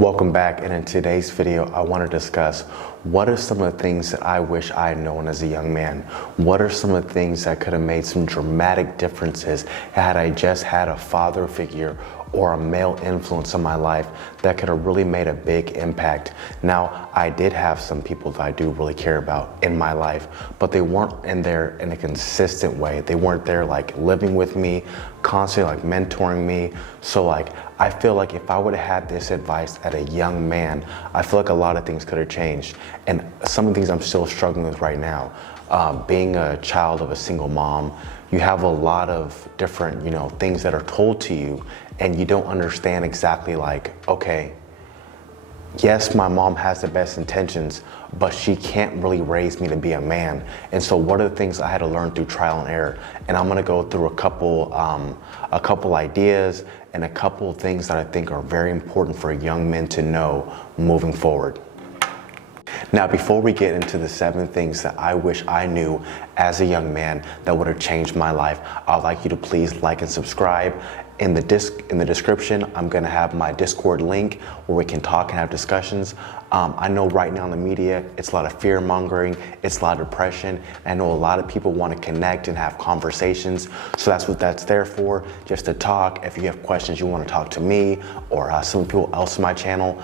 Welcome back, and in today's video I want to discuss what are some of the things that I wish I had known as a young man. What are some of the things that could have made some dramatic differences had I just had a father figure or a male influence in my life that could have really made a big impact. Now, I did have some people that I do really care about in my life, but they weren't in there in a consistent way. They weren't there like living with me, constantly like mentoring me. So like, I feel like if I would have had this advice at a young man, I feel like a lot of things could have changed. And some of the things I'm still struggling with right now. Being a child of a single mom, you have a lot of different, things that are told to you, and you don't understand exactly like, okay, yes, my mom has the best intentions, but she can't really raise me to be a man. And so what are the things I had to learn through trial and error? And I'm gonna go through a couple ideas and a couple of things that I think are very important for young men to know moving forward. Now, before we get into the 7 things that I wish I knew as a young man that would have changed my life, I'd like you to please like and subscribe. In the description, I'm gonna have my Discord link where we can talk and have discussions. I know right now in the media, it's a lot of fear mongering, it's a lot of depression. I know a lot of people wanna connect and have conversations. So that's what that's there for, just to talk. If you have questions you wanna talk to me or some people else in my channel,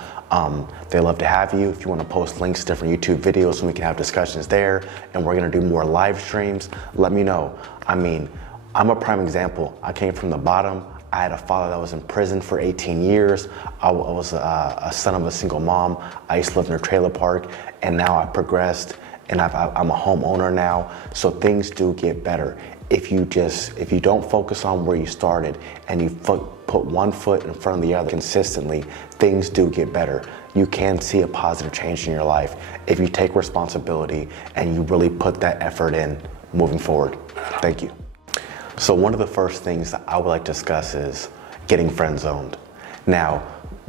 they love to have you. If you wanna post links to different YouTube videos so we can have discussions there, and we're gonna do more live streams, let me know. I mean, I'm a prime example. I came from the bottom. I had a father that was in prison for 18 years. I was a son of a single mom. I used to live in a trailer park, and now I've progressed, and I'm a homeowner now. So things do get better. If you don't focus on where you started and you put one foot in front of the other consistently, things do get better. You can see a positive change in your life if you take responsibility and you really put that effort in moving forward. Thank you. So one of the first things that I would like to discuss is getting friend zoned. Now,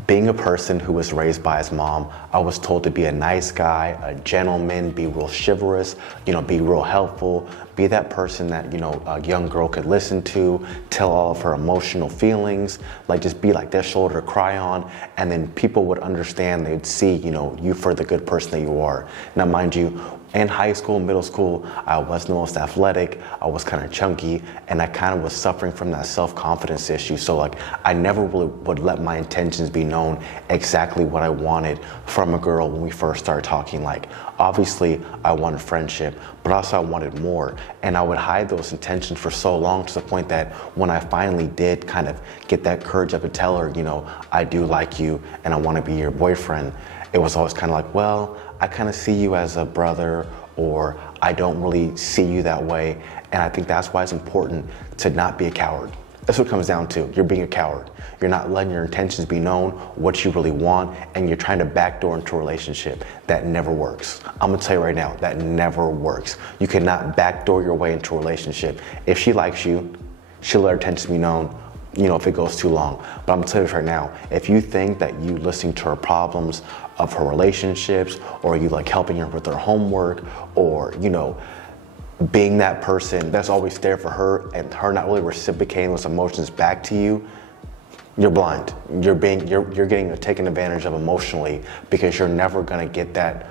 being a person who was raised by his mom, I was told to be a nice guy, a gentleman, be real chivalrous, be real helpful, be that person that, a young girl could listen to, tell all of her emotional feelings, like just be like their shoulder to cry on, and then people would understand, they'd see, you for the good person that you are. Now, mind you, in high school, middle school, I wasn't the most athletic, I was kind of chunky, and I kind of was suffering from that self-confidence issue. So like, I never really would let my intentions be known exactly what I wanted from a girl when we first started talking. Like, obviously I wanted friendship, but also I wanted more. And I would hide those intentions for so long, to the point that when I finally did kind of get that courage up to tell her, I do like you and I want to be your boyfriend, it was always kind of like, well, I kind of see you as a brother, or I don't really see you that way. And I think that's why it's important to not be a coward. That's what it comes down to. You're being a coward. You're not letting your intentions be known, what you really want, and you're trying to backdoor into a relationship. That never works. I'm gonna tell you right now, that never works. You cannot backdoor your way into a relationship. If she likes you, she'll let her intentions be known, if it goes too long. But I'm gonna tell you this right now, if you think that you listening to her problems of her relationships, or you like helping her with her homework, or, being that person that's always there for her and her not really reciprocating those emotions back to you, you're blind. You're getting taken advantage of emotionally, because you're never gonna get that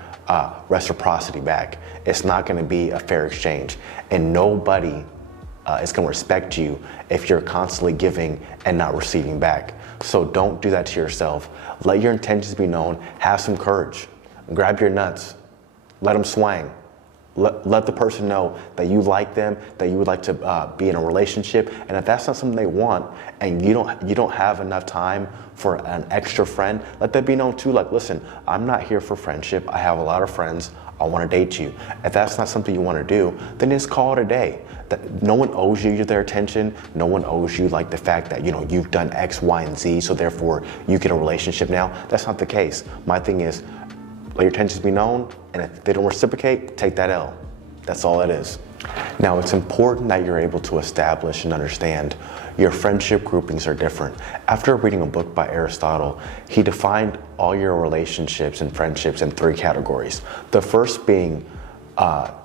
reciprocity back. It's not gonna be a fair exchange, and nobody is gonna respect you if you're constantly giving and not receiving back. So don't do that to yourself. Let your intentions be known. Have some courage. Grab your nuts. Let them swing. Let the person know that you like them, that you would like to be in a relationship. And if that's not something they want, and you don't have enough time for an extra friend, let that be known too. Like, listen, I'm not here for friendship. I have a lot of friends. I want to date you. If that's not something you want to do, then just call it a day. That no one owes you their attention. No one owes you like the fact that you've done X, Y, and Z, so therefore you get a relationship now. That's not the case. My thing is, let your intentions be known, and if they don't reciprocate, take that L. That's all it is. Now, it's important that you're able to establish and understand your friendship groupings are different. After reading a book by Aristotle, he defined all your relationships and friendships in 3 categories. The first being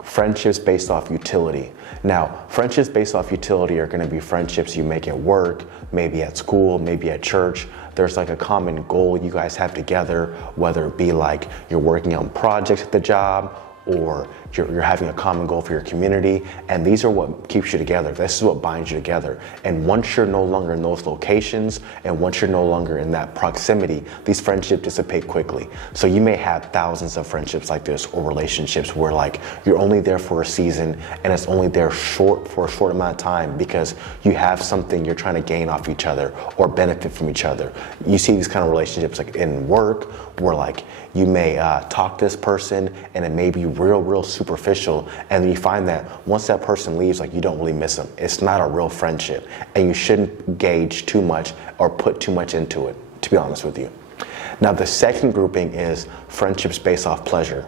friendships based off utility. Now, friendships based off utility are going to be friendships you make at work, maybe at school, maybe at church, there's like a common goal you guys have together, whether it be like you're working on projects at the job, or you're having a common goal for your community, and these are what keeps you together. This is what binds you together. And once you're no longer in those locations, and once you're no longer in that proximity, these friendships dissipate quickly. So you may have thousands of friendships like this, or relationships where like you're only there for a season, and it's only there for a short amount of time because you have something you're trying to gain off each other or benefit from each other. You see these kind of relationships like in work, where like you may talk to this person and it may be real superficial, and then you find that once that person leaves, like you don't really miss them. It's not a real friendship, and you shouldn't gauge too much or put too much into it, to be honest with you. Now the second grouping is friendships based off pleasure.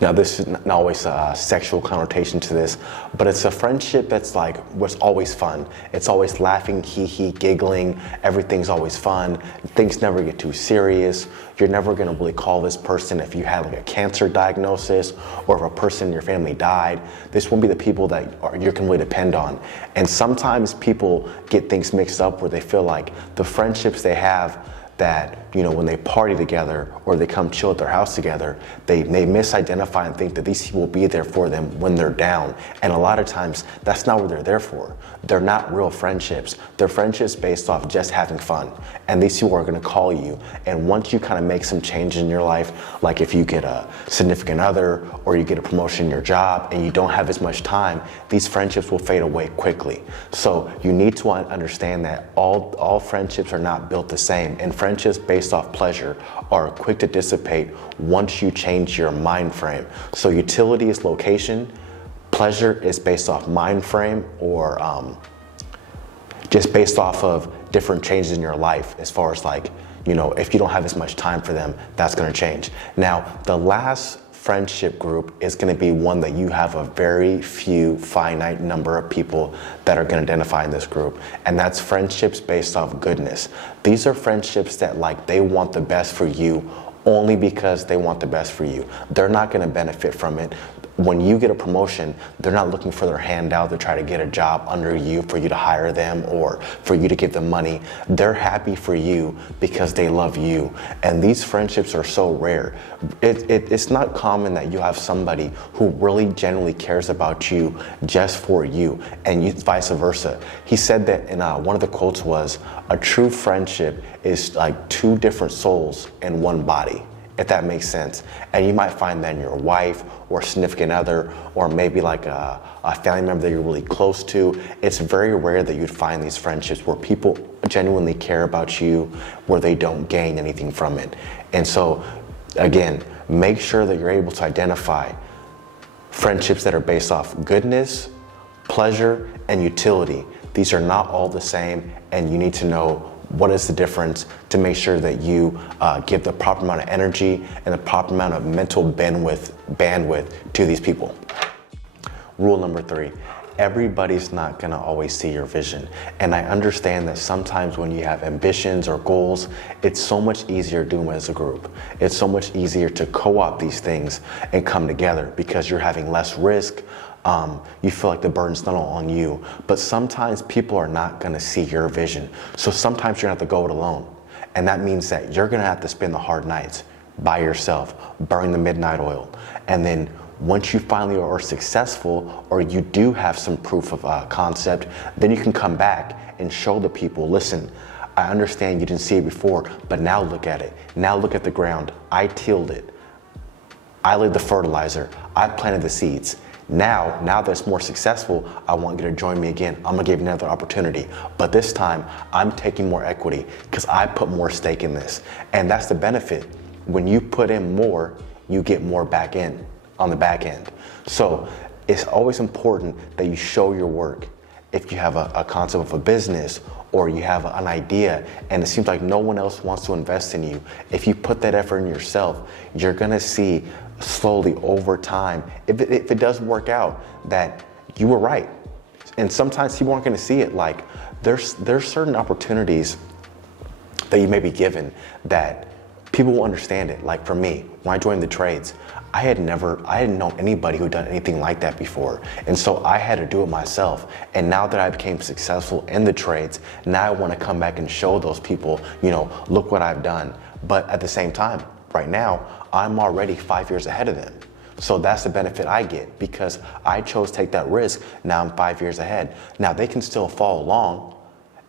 Now this is not always a sexual connotation to this, but it's a friendship that's like, what's always fun. It's always laughing, hee, giggling, everything's always fun. Things never get too serious. You're never gonna really call this person if you had like a cancer diagnosis, or if a person in your family died. This won't be the people that you can really depend on. And sometimes people get things mixed up where they feel like the friendships they have, that, you know, when they party together or they come chill at their house together, they misidentify and think that these people will be there for them when they're down. And a lot of times that's not what they're there for. They're not real friendships. They're friendships based off just having fun. And these people are gonna call you. And once you kind of make some change in your life, like if you get a significant other or you get a promotion in your job and you don't have as much time, these friendships will fade away quickly. So you need to understand that all friendships are not built the same, and friendships based off pleasure are quick to dissipate once you change your mind frame. So utility is location, pleasure is based off mind frame, or just based off of different changes in your life, as far as like, you know, if you don't have as much time for them, that's gonna change. Now, the last friendship group is gonna be one that you have a very few finite number of people that are gonna identify in this group, and that's friendships based off goodness. These are friendships that like they want the best for you only because they want the best for you. They're not gonna benefit from it. When you get a promotion, they're not looking for their handout to try to get a job under you for you to hire them or for you to give them money. They're happy for you because they love you. And these friendships are so rare. It's not common that you have somebody who really genuinely cares about you just for you, and vice versa. He said that in one of the quotes was, a true friendship is like two different souls in one body, if that makes sense. And you might find that in your wife or significant other, or maybe like a family member that you're really close to. It's very rare that you'd find these friendships where people genuinely care about you, where they don't gain anything from it. And so again, make sure that you're able to identify friendships that are based off goodness, pleasure, and utility. These are not all the same, and you need to know what is the difference to make sure that you give the proper amount of energy and the proper amount of mental bandwidth to these people. Rule number 3, everybody's not gonna always see your vision. And I understand that sometimes when you have ambitions or goals, it's so much easier doing it as a group. It's so much easier to co-opt these things and come together because you're having less risk. You feel like the burden's not all on you, but sometimes people are not gonna see your vision. So sometimes you're gonna have to go it alone. And that means that you're gonna have to spend the hard nights by yourself, burning the midnight oil. And then once you finally are successful, or you do have some proof of concept, then you can come back and show the people, listen, I understand you didn't see it before, but now look at it. Now look at the ground. I tilled it. I laid the fertilizer. I planted the seeds. Now that it's more successful, I want you to join me again. I'm gonna give you another opportunity. But this time, I'm taking more equity because I put more stake in this. And that's the benefit. When you put in more, you get more back in on the back end. So it's always important that you show your work. If you have a concept of a business, or you have an idea and it seems like no one else wants to invest in you, if you put that effort in yourself, you're gonna see slowly over time, if it doesn't work out, that you were right. And sometimes people aren't gonna see it. Like there's certain opportunities that you may be given that People will understand it. Like for me, when I joined the trades, I hadn't known anybody who'd done anything like that before. And so I had to do it myself. And now that I became successful in the trades, now I want to come back and show those people, look what I've done. But at the same time, right now, I'm already 5 years ahead of them. So that's the benefit I get because I chose to take that risk. Now I'm 5 years ahead. Now they can still follow along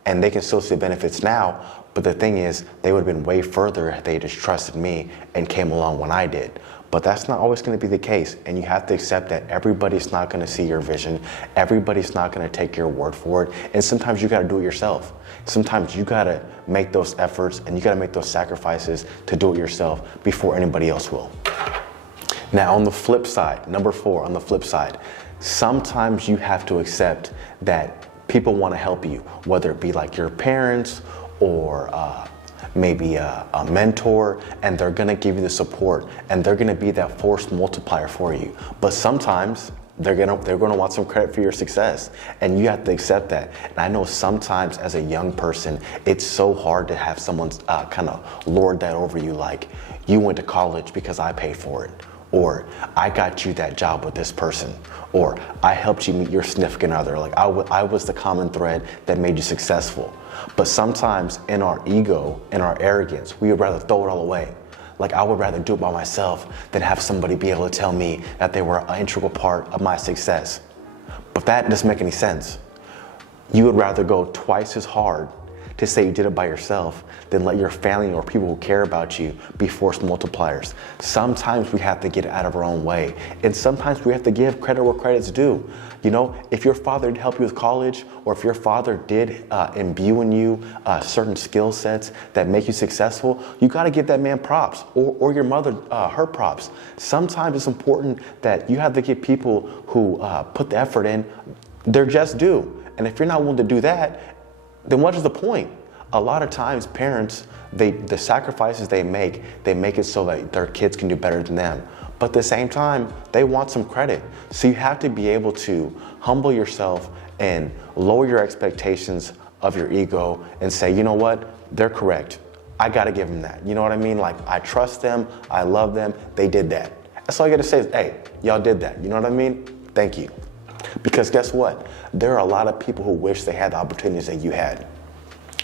and they can still see the benefits now. But the thing is, they would have been way further if they just trusted me and came along when I did. But that's not always going to be the case. And you have to accept that everybody's not going to see your vision. Everybody's not going to take your word for it. And sometimes you got to do it yourself. Sometimes you got to make those efforts and you got to make those sacrifices to do it yourself before anybody else will. Now, on the flip side, number 4, on the flip side, sometimes you have to accept that people want to help you, whether it be like your parents or maybe a mentor, and they're gonna give you the support and they're gonna be that force multiplier for you. But sometimes they're gonna want some credit for your success, and you have to accept that. And I know sometimes as a young person, it's so hard to have someone kind of lord that over you, like, you went to college because I paid for it, or I got you that job with this person, or I helped you meet your significant other. Like I was the common thread that made you successful. But sometimes in our ego, in our arrogance, we would rather throw it all away. Like I would rather do it by myself than have somebody be able to tell me that they were an integral part of my success. But that doesn't make any sense. You would rather go twice as hard to say you did it by yourself than let your family or people who care about you be force multipliers. Sometimes we have to get out of our own way, and sometimes we have to give credit where credit's due. If your father did help you with college, or if your father did imbue in you certain skill sets that make you successful, you got to give that man props, or your mother her props. Sometimes it's important that you have to give people who put the effort in their just due. And if you're not willing to do that, then what is the point? A lot of times parents, the sacrifices they make it so that their kids can do better than them. But at the same time, they want some credit. So you have to be able to humble yourself and lower your expectations of your ego and say, you know what, they're correct. I gotta give them that. You know what I mean? Like, I trust them, I love them, they did that. That's all you gotta say is, hey, y'all did that. You know what I mean? Thank you. Because guess what? There are a lot of people who wish they had the opportunities that you had.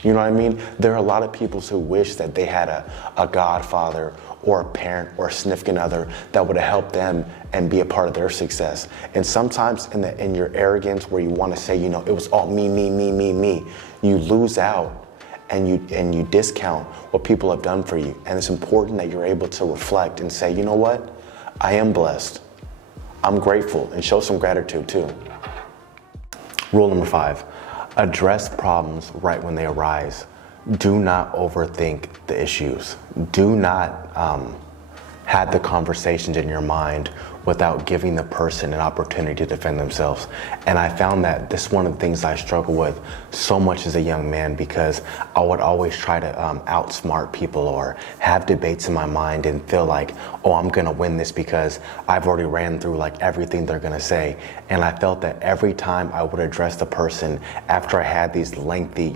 You know what I mean? There are a lot of people who wish that they had a godfather or a parent or a significant other that would have helped them and be a part of their success. And sometimes in your arrogance where you want to say, it was all me, you lose out and you discount what people have done for you. And it's important that you're able to reflect and say, you know what? I am blessed. I'm grateful, and show some gratitude too. Rule number 5, address problems right when they arise. Do not overthink the issues. Do not have the conversations in your mind without giving the person an opportunity to defend themselves. And I found that this is one of the things I struggle with so much as a young man, because I would always try to outsmart people or have debates in my mind and feel like, oh, I'm gonna win this because I've already ran through like everything they're gonna say. And I felt that every time I would address the person after I had these lengthy,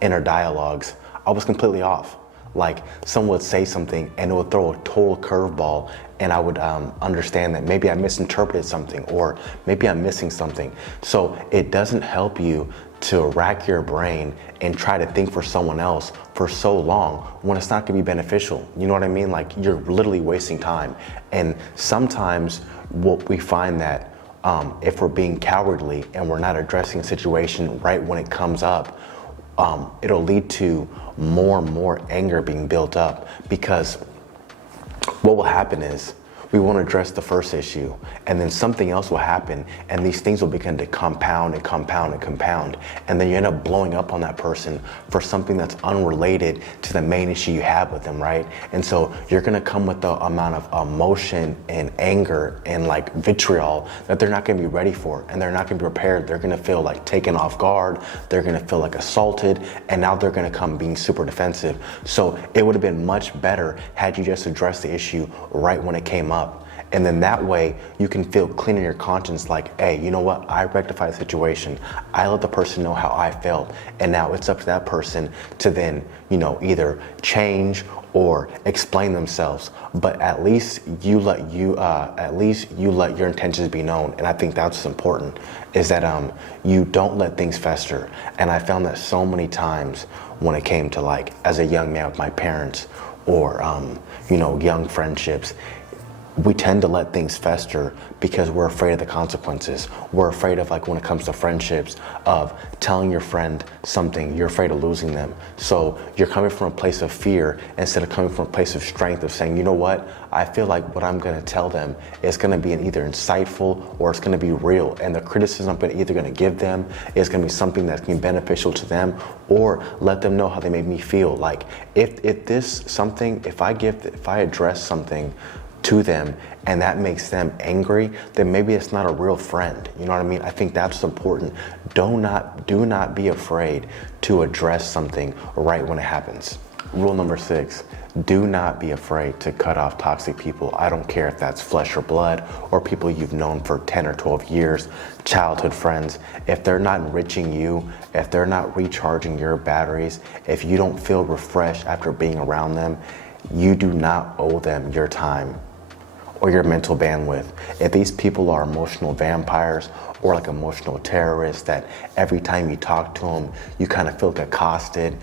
inner dialogues, I was completely off. Like someone would say something and it would throw a total curveball, and I would understand that maybe I misinterpreted something or maybe I'm missing something. So it doesn't help you to rack your brain and try to think for someone else for so long when it's not gonna be beneficial. You know what I mean? Like you're literally wasting time. And sometimes what we find that if we're being cowardly and we're not addressing a situation right when it comes up, it'll lead to more and more anger being built up, because what will happen is we won't address the first issue, and then something else will happen, and these things will begin to compound and compound and compound, and then you end up blowing up on that person for something that's unrelated to the main issue you have with them, right? And so you're gonna come with the amount of emotion and anger and like vitriol that they're not gonna be ready for, and they're not gonna be prepared. They're gonna feel like taken off guard, they're gonna feel like assaulted, and now they're gonna come being super defensive. So it would have been much better had you just addressed the issue right when it came up. And then that way you can feel clean in your conscience, like, hey, you know what? I rectified the situation. I let the person know how I felt. And now it's up to that person to then, either change or explain themselves. But at least you let your intentions be known. And I think that's what's important, is that you don't let things fester. And I found that so many times when it came to, like, as a young man with my parents, or young friendships, we tend to let things fester because we're afraid of the consequences. We're afraid of, like, when it comes to friendships, of telling your friend something, you're afraid of losing them. So you're coming from a place of fear instead of coming from a place of strength, of saying, you know what, I feel like what I'm gonna tell them is gonna be either insightful or it's gonna be real. And the criticism I'm either gonna give them is gonna be something that's gonna be beneficial to them, or let them know how they made me feel. Like, if I address something to them and that makes them angry, then maybe it's not a real friend. You know what I mean? I think that's important. Do not be afraid to address something right when it happens. Rule number 6, do not be afraid to cut off toxic people. I don't care if that's flesh or blood, or people you've known for 10 or 12 years, childhood friends. If they're not enriching you, if they're not recharging your batteries, if you don't feel refreshed after being around them, you do not owe them your time or your mental bandwidth. If these people are emotional vampires or like emotional terrorists that every time you talk to them, you kind of feel like accosted,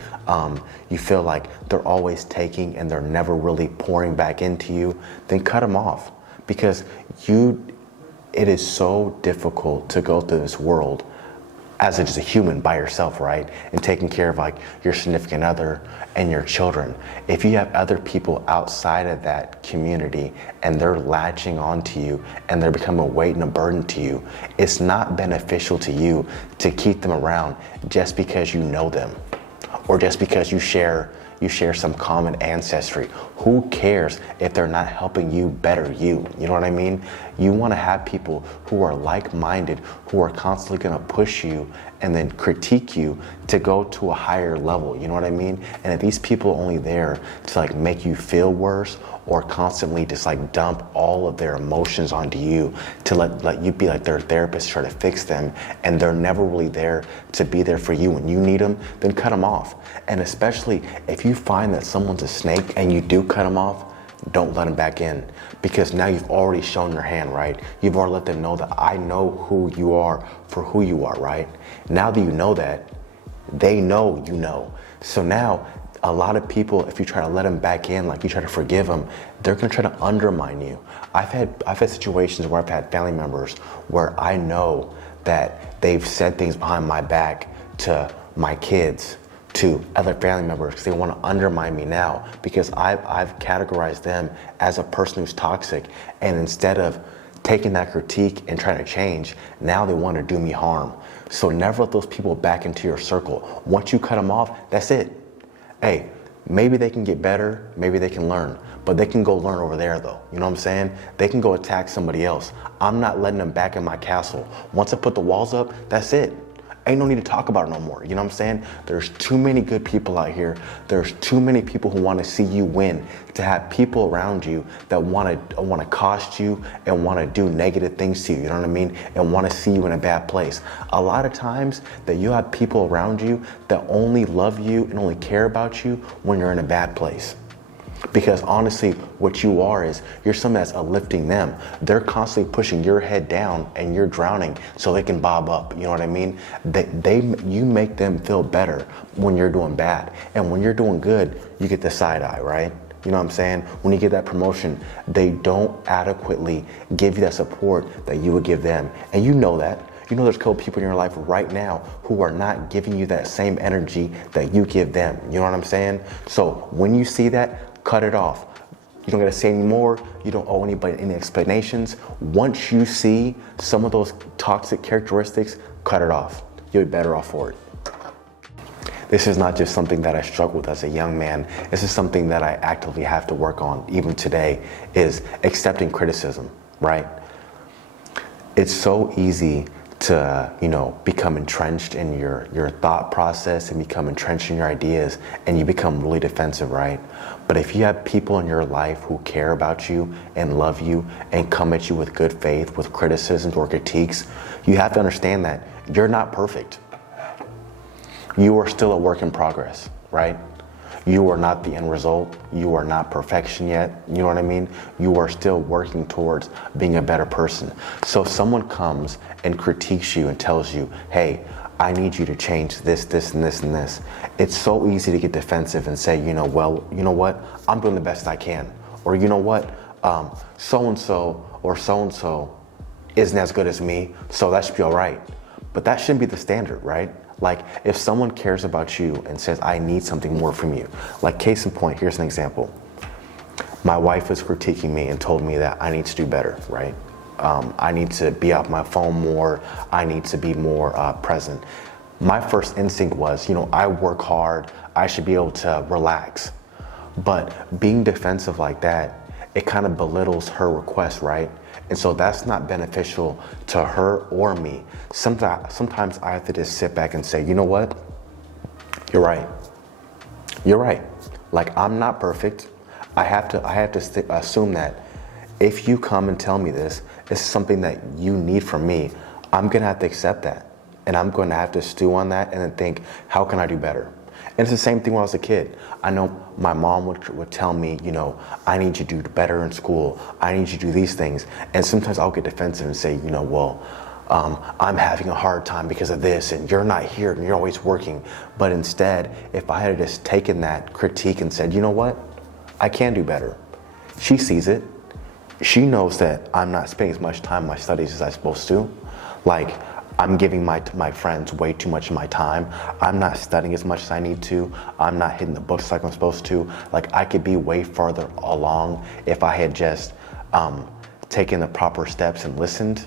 you feel like they're always taking and they're never really pouring back into you, then cut them off. Because it is so difficult to go through this world as just a human by yourself, right? And taking care of, like, your significant other and your children. If you have other people outside of that community and they're latching onto you and they're becoming a weight and a burden to you, it's not beneficial to you to keep them around just because you know them or just because you share some common ancestry. Who cares if they're not helping you better you? You know what I mean? You want to have people who are like-minded, who are constantly going to push you and then critique you to go to a higher level. You know what I mean? And if these people are only there to, like, make you feel worse, or constantly just, like, dump all of their emotions onto you to let you be like their therapist, try to fix them, and they're never really there to be there for you when you need them, then cut them off. And especially if you find that someone's a snake and you do cut them off, don't let them back in, because now you've already shown your hand, right? You've already let them know that I know who you are for who you are, right? Now that you know that, they know you know. So now, a lot of people, if you try to let them back in, like you try to forgive them, they're gonna try to undermine you. I've had situations where I've had family members where I know that they've said things behind my back to my kids, to other family members, because they want to undermine me now, because I've categorized them as a person who's toxic, and instead of taking that critique and trying to change, now they want to do me harm. So never let those people back into your circle. Once you cut them off, that's it. Hey, maybe they can get better, maybe they can learn, but they can go learn over there though. You know what I'm saying? They can go attack somebody else. I'm not letting them back in my castle. Once I put the walls up, that's it. Ain't no need to talk about it no more. You know what I'm saying? There's too many good people out here. There's too many people who want to see you win, to have people around you that want to cost you and want to do negative things to you. You know what I mean? And want to see you in a bad place. A lot of times that you have people around you that only love you and only care about you when you're in a bad place. Because honestly, what you are is, you're someone that's uplifting them. They're constantly pushing your head down and you're drowning so they can bob up. You know what I mean? You make them feel better when you're doing bad. And when you're doing good, you get the side eye, right? You know what I'm saying? When you get that promotion, they don't adequately give you that support that you would give them. And you know that. You know there's a couple people in your life right now who are not giving you that same energy that you give them. You know what I'm saying? So when you see that, cut it off. You don't gotta say any more. You don't owe anybody any explanations. Once you see some of those toxic characteristics, cut it off. You'll be better off for it. This is not just something that I struggled with as a young man. This is something that I actively have to work on even today, is accepting criticism, right? It's so easy to, become entrenched in your thought process and become entrenched in your ideas, and you become really defensive, right? But if you have people in your life who care about you and love you and come at you with good faith, with criticisms or critiques, you have to understand that you're not perfect. You are still a work in progress, right? You are not the end result. You are not perfection yet. You know what I mean? You are still working towards being a better person. So if someone comes and critiques you and tells you, hey, I need you to change this, this, and this, and this, it's so easy to get defensive and say, well, you know what? I'm doing the best I can. Or you know what? So-and-so or so-and-so isn't as good as me, so that should be all right. But that shouldn't be the standard, right? Like, if someone cares about you and says, I need something more from you, like case in point, here's an example. My wife was critiquing me and told me that I need to do better, right? I need to be off my phone more. I need to be more present. My first instinct was, I work hard. I should be able to relax. But being defensive like that, it kind of belittles her request, right? And so that's not beneficial to her or me. Sometimes I have to just sit back and say, you know what? You're right. You're right. Like, I'm not perfect. I have to assume that if you come and tell me this is something that you need from me, I'm gonna have to accept that. And I'm gonna have to stew on that and then think, how can I do better? And it's the same thing when I was a kid. I know my mom would tell me, I need you to do better in school. I need you to do these things. And sometimes I'll get defensive and say, I'm having a hard time because of this, and you're not here, and you're always working. But instead, if I had just taken that critique and said, you know what? I can do better. She sees it. She knows that I'm not spending as much time on my studies as I'm supposed to. Like, I'm giving my friends way too much of my time. I'm not studying as much as I need to. I'm not hitting the books like I'm supposed to. Like, I could be way farther along if I had just taken the proper steps and listened.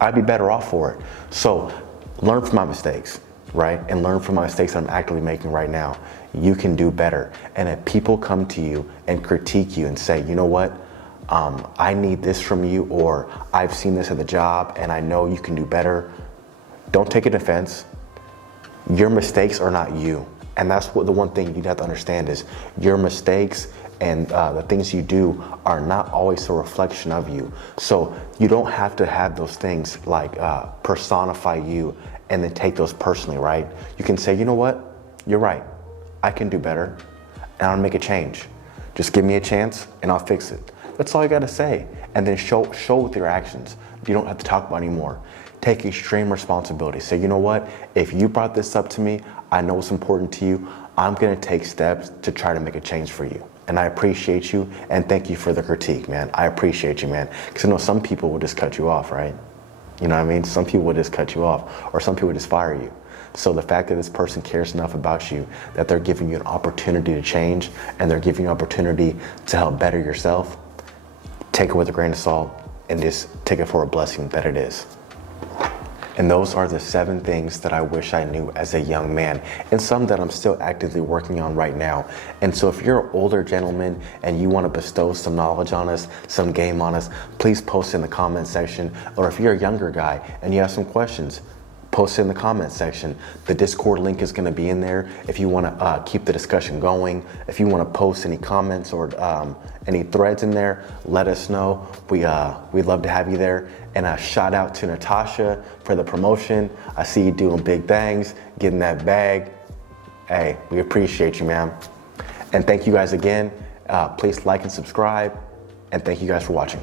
I'd be better off for it. So learn from my mistakes, right? And learn from my mistakes that I'm actively making right now. You can do better. And if people come to you and critique you and say, you know what? I need this from you, or I've seen this at the job and I know you can do better. Don't take an offense. Your mistakes are not you. And that's what the one thing you have to understand is your mistakes and the things you do are not always a reflection of you. So you don't have to have those things like personify you and then take those personally, right? You can say, you know what? You're right. I can do better and I'll make a change. Just give me a chance and I'll fix it. That's all you gotta say. And then show with your actions. You don't have to talk about anymore. Take extreme responsibility. Say, you know what? If you brought this up to me, I know it's important to you. I'm gonna take steps to try to make a change for you. And I appreciate you, and thank you for the critique, man. I appreciate you, man. Because I know some people will just cut you off, right? You know what I mean? Some people will just cut you off, or some people will just fire you. So the fact that this person cares enough about you, that they're giving you an opportunity to change, and they're giving you an opportunity to help better yourself, take it with a grain of salt, and just take it for a blessing that it is. And those are the 7 things that I wish I knew as a young man, and some that I'm still actively working on right now. And so if you're an older gentleman and you want to bestow some knowledge on us, some game on us, please post in the comment section. Or if you're a younger guy and you have some questions, post it in the comment section. The Discord link is going to be in there if you want to keep the discussion going. If you want to post any comments or any threads in there, let us know. We'd love to have you there. And a shout out to Natasha for the promotion. I see you doing big things, getting that bag. Hey, we appreciate you, ma'am. And thank you guys again. Please like and subscribe. And thank you guys for watching.